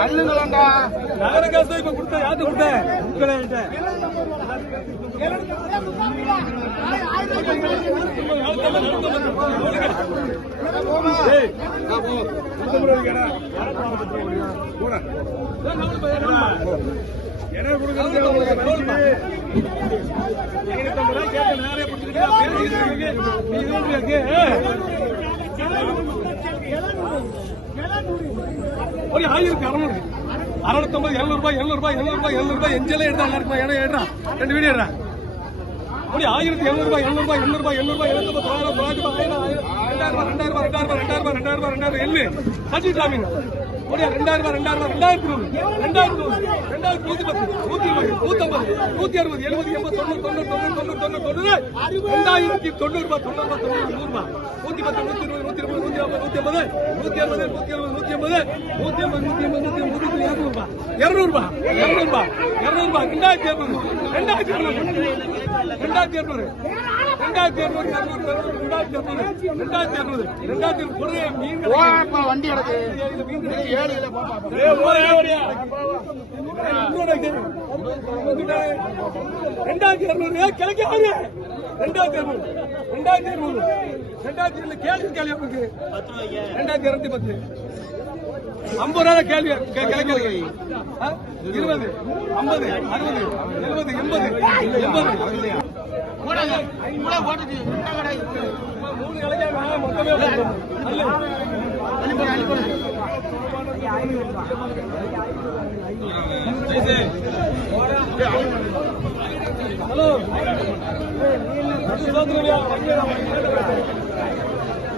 அள்ளுங்களா நகர காசு இப்ப கொடுத்த யாரு கொடுத்த ஒரு 1600 650 700 எஞ்சலே எடுத்தா எல்லாருக்குமா ஏடா ரெண்டு வீடியோ எடுறா ஒரு 1700 எள்ளு சச்சி சாமி ஒரு 2000 2010 150 160 70 80 90 2010 வண்டி கிடக்கு 2200 கிடைக்காது 2200 கேள்வி 2210 50 ரூபாய் கேள்வி 20 50 60 70 80 ஹலோ